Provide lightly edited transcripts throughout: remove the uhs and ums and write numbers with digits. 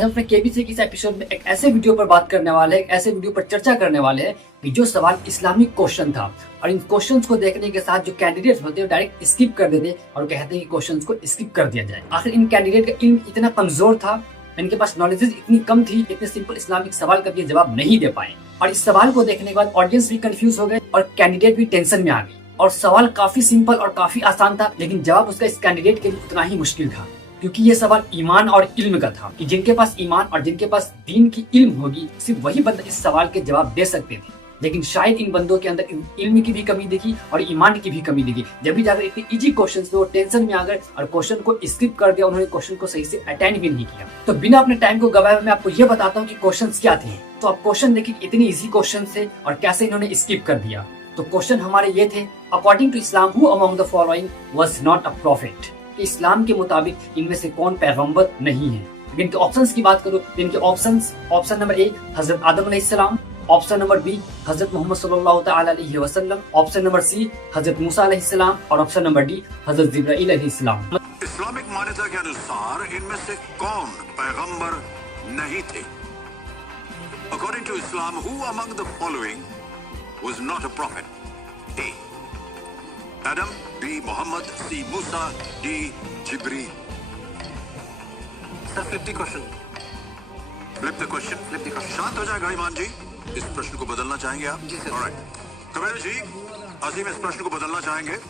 हम अपने केबीसी की इस एपिसोड में एक ऐसे वीडियो पर बात करने वाले हैं, एक ऐसे वीडियो पर चर्चा करने वाले हैं कि जो सवाल इस्लामिक क्वेश्चन था और इन क्वेश्चंस को देखने के साथ जो कैंडिडेट्स होते हैं डायरेक्ट स्किप कर देते और कहते हैं कि क्वेश्चंस को स्किप कर दिया जाए। आखिर इन कैंडिडेट का इल्म इतना कमजोर था, इनके पास नॉलेज इतनी कम थी, इतने सिंपल इस्लामिक सवाल का भी जवाब नहीं दे पाए और इस सवाल को देखने के बाद ऑडियंस भी कंफ्यूज हो गए और कैंडिडेट भी टेंशन में आ गई। और सवाल काफी सिंपल और काफी आसान था, लेकिन जवाब उसका इस कैंडिडेट के लिए उतना ही मुश्किल था, क्योंकि ये सवाल ईमान और इल्म का था कि जिनके पास ईमान और जिनके पास दीन की इल्म होगी सिर्फ वही बंदा इस सवाल के जवाब दे सकते थे। लेकिन शायद इन बंदों के अंदर इल्म की भी कमी दिखी और ईमान की भी कमी दिखी। जब भी जाकर इतने इजी क्वेश्चन थे वो टेंशन में आ गए और क्वेश्चन को स्किप कर दिया, उन्होंने क्वेश्चन को सही से अटेंड भी नहीं किया। तो बिना अपने टाइम को गवाए मैं आपको ये बताता हूँ कि क्वेश्चन क्या थे। तो आप क्वेश्चन देखिए, इतने इजी क्वेश्चन थे और कैसे इन्होंने स्किप कर दिया। तो क्वेश्चन हमारे ये थे, according to Islam who among the following was not a prophet. Islam के मुताबिक इनमें से कौन पैगंबर नहीं है। इनके ऑप्शंस की बात करूं तो इनके ऑप्शंस, ऑप्शन नंबर ए हजरत आदम अलैहिस्सलाम, ऑप्शन नंबर बी हजरत मोहम्मद सल्लल्लाहु तआला अलैहि वसल्लम, ऑप्शन नंबर सी हजरत मूसा अलैहिस्सलाम और ऑप्शन नंबर डी हजरत जिब्राइल अलैहिस्सलाम। इस्लामिक मान्यता के अनुसार इनमें से कौन पैगंबर नहीं थे। According to Islam who among the following was not a prophet. A. Adam, B. Muhammad, C. Musa, D. Jibreel. Sir, flip the question. Flip the question. Flip the question. शांत हो जाएगा ईमान जी। इस प्रश्न को बदलना चाहेंगे आप? जी सर। Alright. कबीर जी, अजीम इस प्रश्न को बदलना चाहेंगे?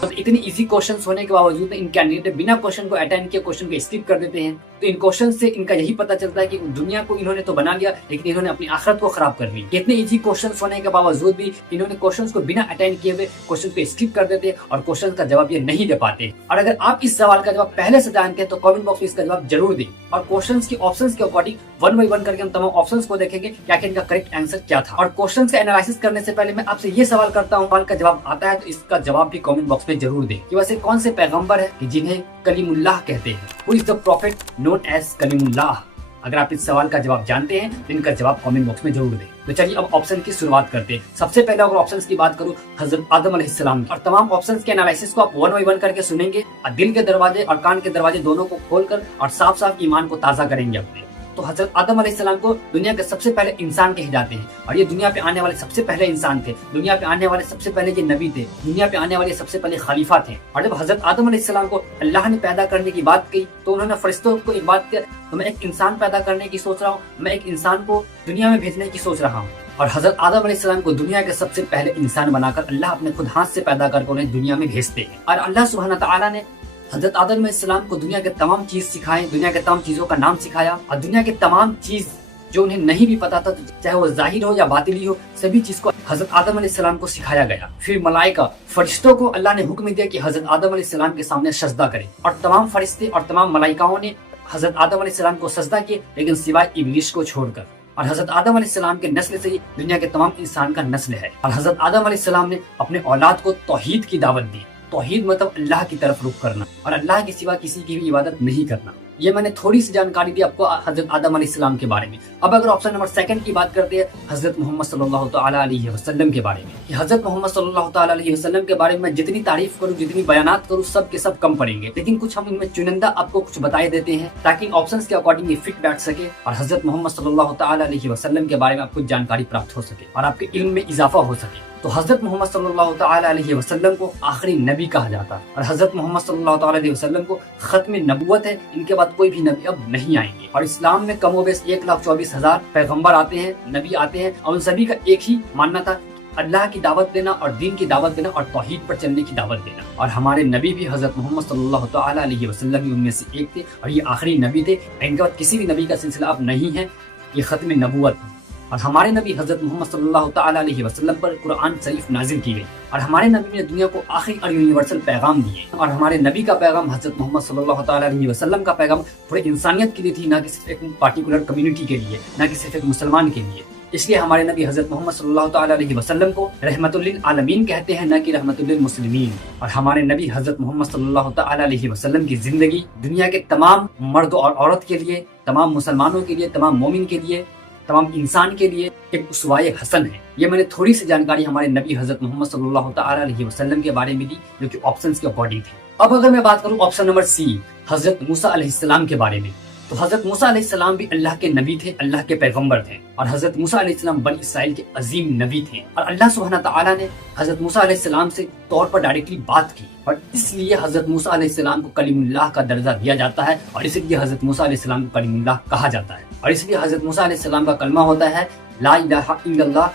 तो इतनी इजी क्वेश्चंस होने के बावजूद इन कैंडिडेट बिना क्वेश्चन को अटेंड किए क्वेश्चन को स्किप कर देते हैं। तो इन क्वेश्चन से इनका यही पता चलता है कि दुनिया को इन्होंने तो बना लिया, लेकिन इन्होंने अपनी आखिरत को खराब कर दी। इतने इजी क्वेश्चंस होने के बावजूद भी इन्होंने क्वेश्चंस को बिना अटेंड किए हुए क्वेश्चन को स्किप कर देते और क्वेश्चन का जवाब ये नहीं दे पाते। और अगर आप इस सवाल का जवाब पहले से जानते हैं तो कमेंट बॉक्स में इसका जवाब जरूर दें और क्वेश्चन के ऑप्शन के अकॉर्डिंग वन बाई वन करके हम तमाम ऑप्शन को देखेंगे क्या इनका करेक्ट आंसर क्या था। और क्वेश्चन का एनालिसिस करने से पहले मैं आपसे ये सवाल करता हूँ, सवाल का जवाब आता है तो इसका जवाब भी कमेंट बॉक्स में जरूर दें कि वैसे कौन से पैगंबर है कि जिन्हें कलीमुल्लाह कहते हैं। Who is the prophet known as Kalimullah. अगर आप इस सवाल का जवाब जानते हैं तो इनका जवाब कमेंट बॉक्स में जरूर दें। तो चलिए अब ऑप्शन की शुरुआत करते हैं। सबसे पहले अगर ऑप्शंस की बात करूं हजरत आदम अलैहिस्सलाम और तमाम ऑप्शंस के एनालिसिस को आप वन बाई वन करके सुनेंगे और दिल के दरवाजे और कान के दरवाजे दोनों को खोलकर और साफ साफ ईमान को ताजा करेंगे अपने। तो हजरत आदम अलैहिस्सलाम को दुनिया के सबसे पहले इंसान कहे जाते हैं और ये दुनिया पे आने वाले सबसे पहले इंसान थे, दुनिया पे आने वाले सबसे पहले ये नबी थे, दुनिया पे आने वाले सबसे पहले खलीफा थे। और जब हजरत आदम अलैहिस्सलाम को अल्लाह ने पैदा करने की बात की तो उन्होंने फरिश्तों को एक बात किया, तो मैं एक इंसान पैदा करने की सोच रहा हूँ, मैं एक इंसान को दुनिया में भेजने की सोच रहा हूँ। और हजरत आदम अलैहिस्सलाम को दुनिया के सबसे पहले इंसान बनाकर अल्लाह अपने खुद हाथ से पैदा करके उन्हें दुनिया में भेजते हैं। और अल्लाह सुब्हान तआला ने हजरत आदम अलैहिस्सलाम को दुनिया के तमाम चीज सिखाए, दुनिया के तमाम चीजों का नाम सिखाया और दुनिया के तमाम चीज जो उन्हें नहीं भी पता था, चाहे वो जाहिर हो या बातिली हो, सभी चीज को हजरत आदम अलैहिस्सलाम को सिखाया गया। फिर मलाइका फरिश्तों को अल्लाह ने हुक्म दिया कि हजरत आदम अलैहिस्सलाम के सामने सजदा करें और तमाम फरिश्ते और तमाम मलाइकाओं ने हजरत आदम अलैहिस्सलाम को सजदा किए, लेकिन सिवाय इब्लीस को छोड़कर। और हजरत आदम अलैहिस्सलाम के नस्ल से ही दुनिया के तमाम इंसान का नस्ल है। और हजरत आदम अलैहिस्सलाम ने अपने औलाद को तौहीद की दावत दी। तौहीद मतलब अल्लाह की तरफ रुख करना और अल्लाह के सिवा किसी की भी इबादत नहीं करना। ये मैंने थोड़ी सी जानकारी दी आपको हजरत आदम अलैहिस्सलाम के बारे में। अब अगर ऑप्शन नंबर सेकंड की बात करते हैं हजरत मोहम्मद सल्लल्लाहु तआला अलैहि वसल्लम के बारे में, कि हजरत मोहम्मद सल्लल्लाहु तआला अलैहि वसल्लम के बारे में जितनी तारीफ करूं, जितनी बयानात करूं, सब के सब कम पड़ेंगे, लेकिन कुछ हम इनमें चुनिंदा आपको कुछ बताए देते हैं ताकि इन ऑप्शंस के अकॉर्डिंग ये फिट बैठ सके और हजरत मोहम्मद सल्लल्लाहु तआला अलैहि वसल्लम के बारे में आपको जानकारी प्राप्त हो सके और आपके इल्म में इजाफा हो सके। तो हजरत मोहम्मद सल्लल्लाहु तआला अलैहि वसल्लम को आखिरी नबी कहा जाता है और हजरत मोहम्मद सल्लल्लाहु तआला अलैहि वसल्लम को खत्म नबुवत है, इनके बाद कोई भी नबी अब नहीं आएंगे। और इस्लाम में कमोबेश 1,24,000 पैगंबर आते हैं, नबी आते हैं और उन सभी का एक ही मानना था, अल्लाह की दावत देना और दीन की दावत देना और तौहीद पर चलने की दावत देना। और हमारे नबी भी हजरत मोहम्मद सल्लल्लाहु तआला अलैहि वसल्लम ही उनमें से एक थे और ये आखिरी नबी थे। इनके बाद किसी भी नबी का सिलसिला अब नहीं है, ये खत्म नबुवत है। और हमारे नबी हजरत मोहम्मद सल्लल्लाहु तआला अलैहि वसल्लम पर कुरान शरीफ नाजिल की गई और हमारे नबी ने दुनिया को आखिरी और यूनिवर्सल पैगाम दिए। और हमारे नबी का पैगाम हजरत मोहम्मद सल्लल्लाहु तआला अलैहि वसल्लम का पैगाम पूरे इंसानियत के लिए थी, ना कि सिर्फ एक पार्टिकुलर कम्युनिटी के लिए, ना कि सिर्फ एक मुसलमान के लिए। इसलिए हमारे नबी हजरत मोहम्मद सल्लल्लाहु तआला अलैहि वसल्लम को रहमतुल लिल आलमीन कहते हैं, न कि रहमतुल लिल मुस्लिमीन। और हमारे नबी हजरत मोहम्मद सल्लल्लाहु तआला अलैहि वसल्लम की जिंदगी दुनिया के तमाम मर्द और औरत के लिए, तमाम मुसलमानों के लिए, तमाम मोमिन के लिए, तमाम इंसान के लिए एक उसवाए हसन है। ये मैंने थोड़ी सी जानकारी हमारे नबी हजरत मोहम्मद सल्लल्लाहु तआला अलैहि वसल्लम के बारे में दी, जो कि ऑप्शंस के अकॉर्डिंग थी। अब अगर मैं बात करूं ऑप्शन नंबर सी हजरत मूसा अलैहिस्सलाम के बारे में, تو حضرت موسیٰ علیہ السلام بھی اللہ کے نبی تھے، اللہ کے پیغمبر تھے، اور حضرت موسیٰ علیہ السلام بنی اسرائیل کے عظیم نبی تھے، اور اللہ سبحانہ تعالیٰ نے حضرت موسیٰ علیہ السلام سے طور پر ڈائریکٹلی بات کی، اور اس لیے حضرت موسیٰ علیہ السلام کو کلیم اللہ کا درجہ دیا جاتا ہے، اور اس لیے حضرت موسیٰ علیہ السلام کو کلیم اللہ کہا جاتا ہے، اور اس لیے حضرت موسیٰ علیہ السلام کا کلمہ ہوتا ہے لا الہ الا اللہ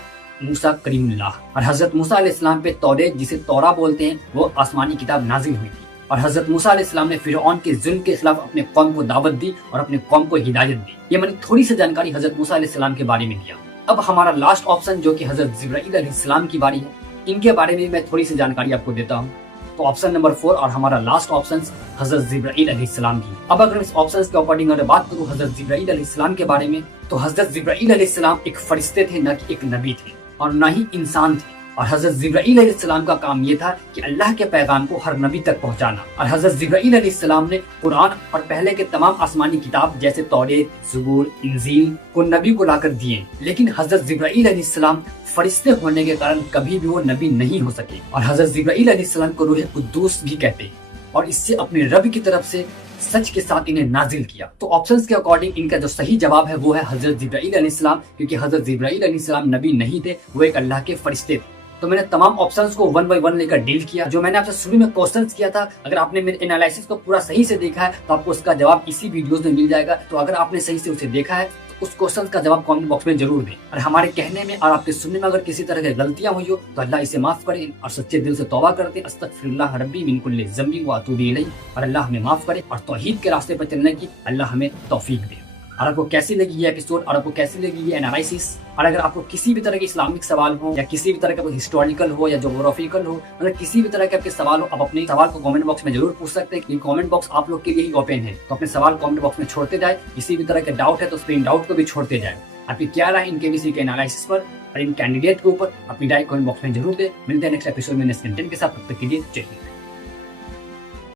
موسیٰ کریم اللہ۔ اور حضرت موسیٰ علیہ السلام پہ توریت، جسے تورا بولتے ہیں، وہ آسمانی کتاب نازل ہوئی تھی، اور حضرت موسیٰ علیہ السلام نے فرعون کے ظلم کے خلاف اپنے قوم کو دعوت دی اور اپنے قوم کو ہدایت دی۔ یہ میں نے تھوڑی سی جانکاری حضرت موسیٰ علیہ السلام کے بارے میں دیا۔ اب ہمارا لاسٹ آپشن جو کہ حضرت جبرائیل علیہ السلام کی باری ہے، ان کے بارے میں تھوڑی سی جانکاری آپ کو دیتا ہوں۔ تو آپشن نمبر 4 اور ہمارا لاسٹ آپشن حضرت جبرائیل علیہ السلام کی۔ اب اگر اس آپشن کے اکارڈنگ اگر بات کروں حضرت جبرائیل علیہ السلام کے بارے میں، تو حضرت جبرائیل علیہ السلام ایک فرشتے تھے، نہ کہ ایک نبی تھے، اور نہ ہی انسان تھے، اور حضرت جبرائیل علیہ السلام کا کام یہ تھا کہ اللہ کے پیغام کو ہر نبی تک پہنچانا، اور حضرت جبرائیل علیہ السلام نے قرآن اور پہلے کے تمام آسمانی کتاب جیسے توریت، زبور، انجیل کو نبی کو لا کر دیے، لیکن حضرت جبرائیل علیہ السلام فرشتے ہونے کے کارن کبھی بھی وہ نبی نہیں ہو سکے، اور حضرت جبرائیل علیہ السلام کو روح قدوس بھی کہتے ہیں، اور اس سے اپنے رب کی طرف سے سچ کے ساتھ انہیں نازل کیا۔ تو آپشنز کے اکارڈنگ ان کا جو صحیح جواب ہے وہ ہے حضرت جبرائیل علیہ السلام، کیونکہ حضرت جبرائیل علیہ السلام نبی نہیں تھے، وہ ایک اللہ کے فرشتے تھے۔ تو میں نے تمام آپشنز کو 1 بائی 1 لے کر ڈیل کیا، جو میں نے آپ سے شروع میں کوسچنز کیا تھا، اگر آپ نے میرے انالیسس کو پورا صحیح سے دیکھا ہے تو آپ کو اس کا جواب اسی ویڈیوز میں مل جائے گا۔ تو اگر آپ نے صحیح سے اسے دیکھا ہے تو اس کوسچن کا جواب کامنٹ باکس میں ضرور دیں، اور ہمارے کہنے میں اور آپ کے سننے میں اگر کسی طرح کی غلطیاں ہوئی ہو تو اللہ اسے معاف کرے، اور سچے دل سے توبہ کرتے استغفر اللہ ربی من کل ذنب واتوب الیہ، اور اللہ ہمیں معاف کرے اور توحید کے راستے پر چلنے کی اللہ ہمیں توفیق دے۔ اور آپ کو کیسی لگی یہ ایپیسوڈ، اور آپ کو کیسی لگی یہ انالائسس، اور اگر آپ کو کسی بھی طرح کے اسلامک سوال ہو یا کسی بھی طرح کا ہسٹوریکل ہو یا جغرافیکل ہو، اگر کسی بھی طرح کے آپ کے سوال ہو، آپ اپنے سوال کو کامنٹ باکس میں ضرور پوچھ سکتے ہیں، کامنٹ باکس آپ لوگ کے لیے ہی اوپن ہے، تو اپنے سوال کامنٹ باکس میں چھوڑتے جائیں۔ کسی بھی طرح کے ڈاؤٹ ہے تو اسکرین ڈاؤٹ کو بھی چھوڑتے جائیں۔ آپ کی کیا رائے ان KBC کے انالائسس پر اور ان کینڈیڈیٹ کے اوپر، اپنی رائے کامنٹ باکس میں ضرور دیں۔ ملتے ہیں نیکسٹ ایپیسوڈ میں نیکسٹ کنٹینٹ کے ساتھ، تب تک کے لیے جے ہند۔